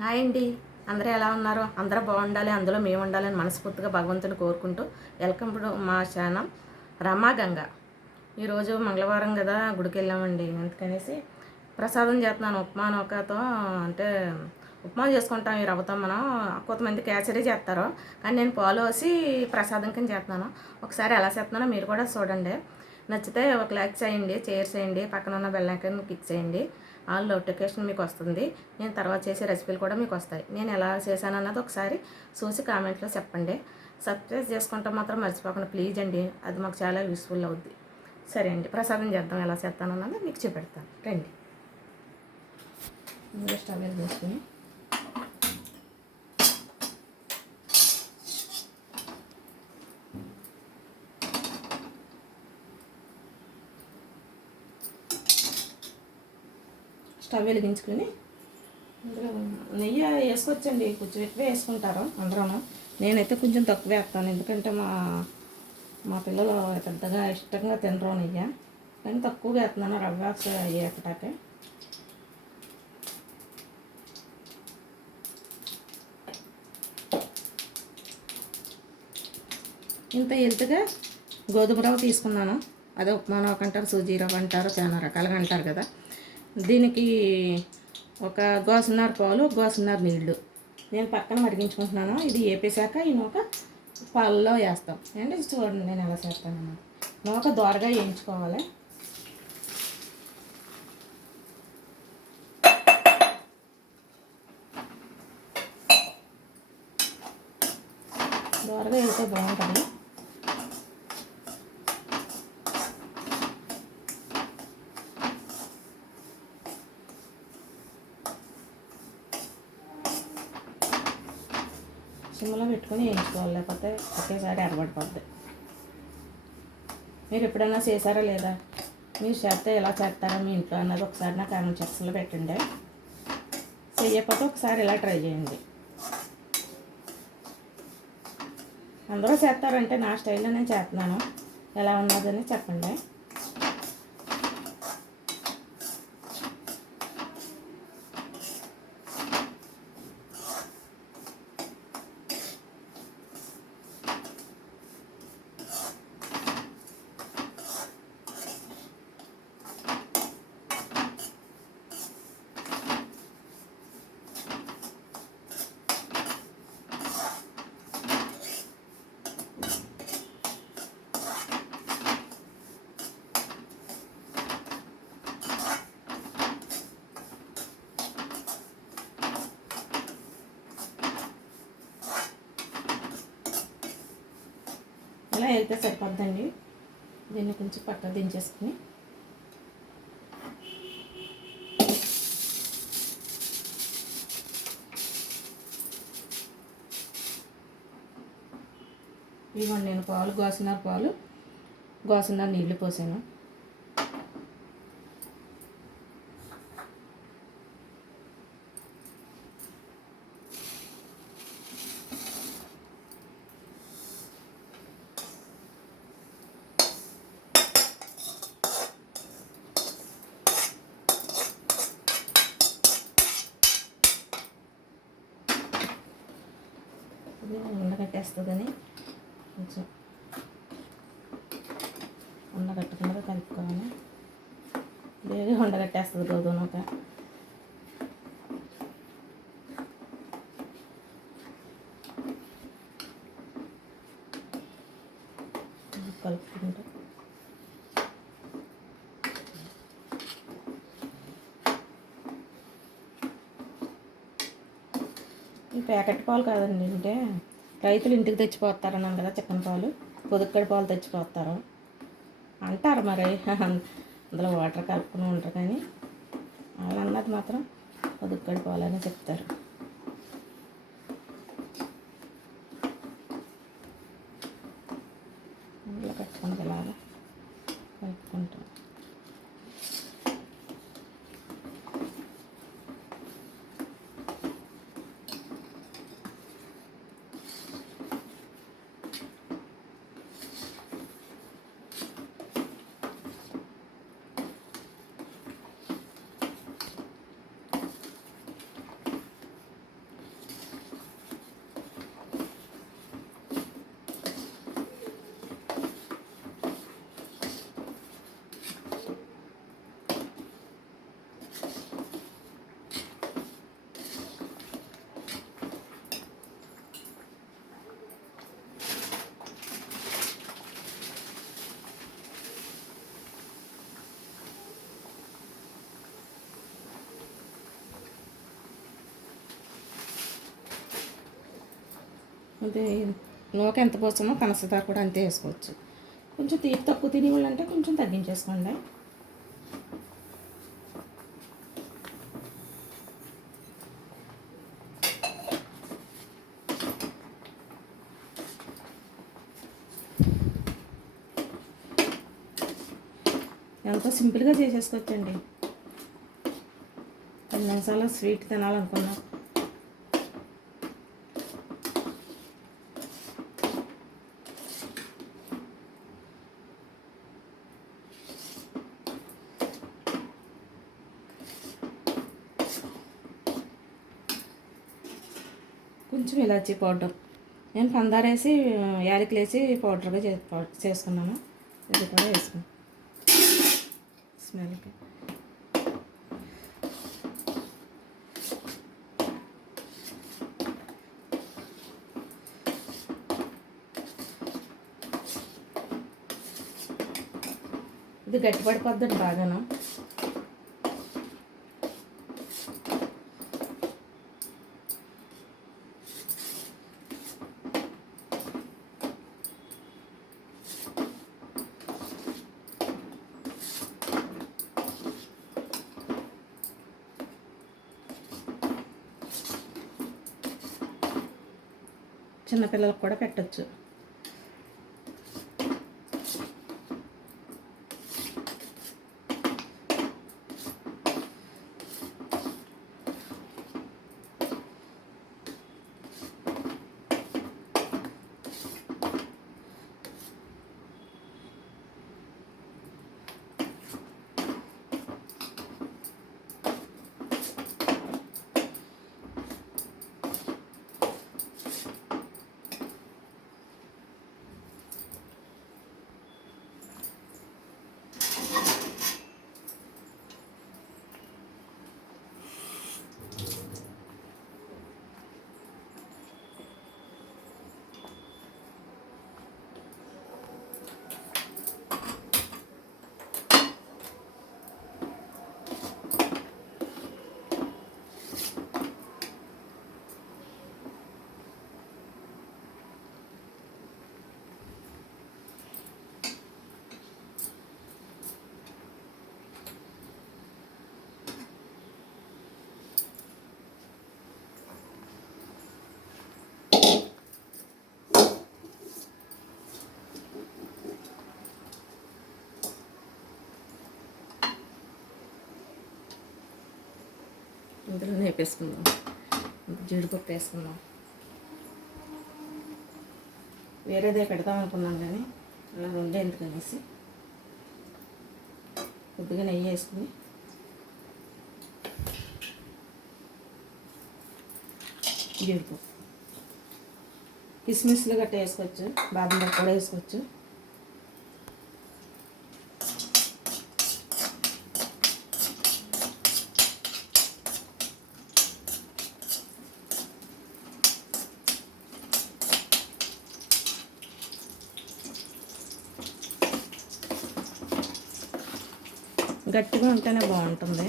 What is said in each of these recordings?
Hi అండి. అందరూ ఎలా ఉన్నారు? అందరూ బాగుండాలి అందులో మేము ఉండాలని మనస్ఫూర్తిగా భగవంతుని కోరుకుంటూ వెల్కమ్ టు మా ఛానం రమా గంగ. ఈరోజు మంగళవారం కదా గుడికి వెళ్ళామండి. అందుకనేసి ప్రసాదం చేస్తున్నాను. ఉప్మా నౌకతో అంటే ఉప్మా చేసుకుంటాం ఈ రవ్వతో మనం. కొంతమంది క్యాచరీ చేస్తారు. కానీ నేను పాలు వేసి ప్రసాదం కింద చేస్తున్నాను. ఒకసారి ఎలా చేస్తున్నానో మీరు కూడా చూడండి. నచ్చితే ఒక లైక్ చేయండి షేర్ చేయండి. పక్కన ఉన్న బెల్ ఐకాన్ క్లిక్ చేయండి. ఆల్ నోటిఫికేషన్ మీకు వస్తుంది. నేను తర్వాత చేసే రెసిపీలు కూడా మీకు వస్తాయి. నేను ఎలా చేశాను అన్నది ఒకసారి చూసి కామెంట్లో చెప్పండి. సబ్స్క్రైబ్ చేసుకుంటే మాత్రం మర్చిపోకుండా ప్లీజ్ అండి. అది మాకు చాలా యూస్ఫుల్ అవుద్ది. సరే అండి ప్రసాదం చేద్దాం. ఎలా చేస్తాను అన్నది మీకు చూపెడతాను. రండి. స్టవ్ మీద వేసుకుని స్టవ్ వెలిగించుకుని అందులో నెయ్యి వేసుకోవచ్చండి కొంచెం ఎక్కువ వేసుకుంటారు అందరూ నేనైతే కొంచెం తక్కువ వేస్తాను ఎందుకంటే మా మా పిల్లలు పెద్దగా ఇష్టంగా తినరు నెయ్యి. కానీ తక్కువ వేస్తున్నాను రవ్వ వేపటాకే ఇంత ఎలుతుగా గోధుమ రవ్వ తీసుకున్నాను. అదే ఉప్మా రవ్వ అంటారు సూజీ రవ్వ అంటారు చాలా రకాలుగా అంటారు కదా. దీనికి ఒక గోసన్నర పాలు గోసన్నర నీళ్ళు నేను పక్కన మరిగించుకుంటున్నాను. ఇది వేపేశాక ఈ నూక పాలలో వేస్తాం. అండ్ చూడండి నేను ఎలా చేస్తాను నూక దోరగా వేయించుకోవాలి. దోరగా వేస్తే బాగుంటుంది. సిమ్లో పెట్టుకొని వేయించుకోవాలి లేకపోతే ఒకేసారి ఎరబడిపోద్ది మీరు ఎప్పుడైనా చేశారా లేదా? మీరు చేస్తే ఎలా చేస్తారా మీ ఇంట్లో అన్నది ఒకసారి నా కామెంట్ సెక్షన్లో పెట్టండి. చెయ్యకపోతే ఒకసారి ఇలా ట్రై చేయండి. అందరూ చేస్తారంటే నా స్టైల్లో నేను చేస్తున్నాను. ఎలా ఉన్నదని చెప్పండి. ఇలా వెళ్తే సరిపోద్దండి. దీన్ని కొంచెం పక్క దించేసుకుని. ఇవ్వండి నేను పాలు గోసున్నర పాలు గోసున్నర నీళ్ళు పోసాను. ఇది ఉండగట్టేస్తుందని కొంచెం ఉండగట్టకుండా కలుపుకోవాలి. లేదు ఉండగట్టేస్తుంది గోధుమ ఒక కలుపుకుంటూ ఈ ప్యాకెట్ పాలు కాదండి అంటే రైతులు ఇంటికి తెచ్చిపోతారన్నాను కదా చికెన్ పాలు పొదుక్కడి పాలు తెచ్చిపోతారు. అంటారు మరి అందులో వాటర్ కలుపుకుని ఉంటారు కానీ వాళ్ళు అన్నది మాత్రం పొదుక్కడి పాలు అని చెప్తారు. అదే నూక ఎంత పోసామో పనసదార కూడా అంతే వేసుకోవచ్చు. కొంచెం తీపి తక్కువ తినే అంటే కొంచెం తగ్గించేసుకోండి. ఎంతో సింపుల్గా చేసేసుకోవచ్చండి. కొన్ని నిమిషాలు స్వీట్ తినాలనుకున్నా. కొంచెం ఇలాచీ పౌడర్. నేను పందారేసి యాలకులు వేసి పౌడర్గా చే చేసుకున్నాను. ఇది కూడా వేసుకున్నాను. స్మెల్కి ఇది గట్టిపడిపోద్దండి బాగాను. చిన్నపిల్లలకు కూడా పెట్టచ్చు. ఇందులో వేపేసుకుందాం. జీడిపప్పు వేసుకుందాం. వేరేదే పెడదాం అనుకున్నాం కానీ అలా ఉండే ఎందుకు అనేసి కొద్దిగా నెయ్యి వేసుకుని జీడిపప్పు. కిస్మిస్లు గట్ట వేసుకోవచ్చు బాదం పప్పు కూడా వేసుకోవచ్చు. గట్టిగా ఉంటేనే బాగుంటుంది.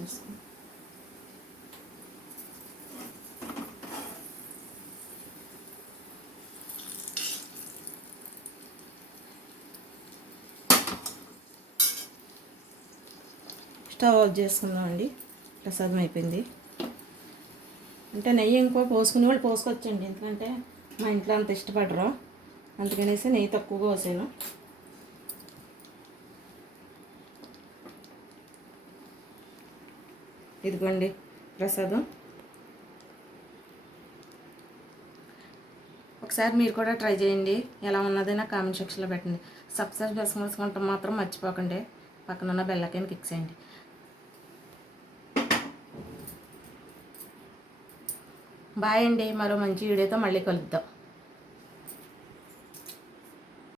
ఆన్ స్టవ్ ఆఫ్ చేసుకుందామండి ప్రసాదం అయిపోయింది. అంటే నెయ్యి ఇంకో పోసుకునే వాళ్ళు పోసుకొచ్చండి ఎందుకంటే మా ఇంట్లో అంత ఇష్టపడరు. అందుకనేసి నెయ్యి తక్కువగా పోసాను. ఇదిగోండి ప్రసాదం. ఒకసారి మీరు కూడా ట్రై చేయండి. ఎలా ఉన్నదైనా కామెంట్ సెక్షన్లో పెట్టండి. సబ్స్క్రైబ్ చేసుకుంటే మాత్రం మర్చిపోకండి. పక్కన ఉన్న బెల్లకైనా క్లిక్ చేయండి. బాయ్ అండి. మరో మంచి వీడియోతో మళ్ళీ కలుద్దాం.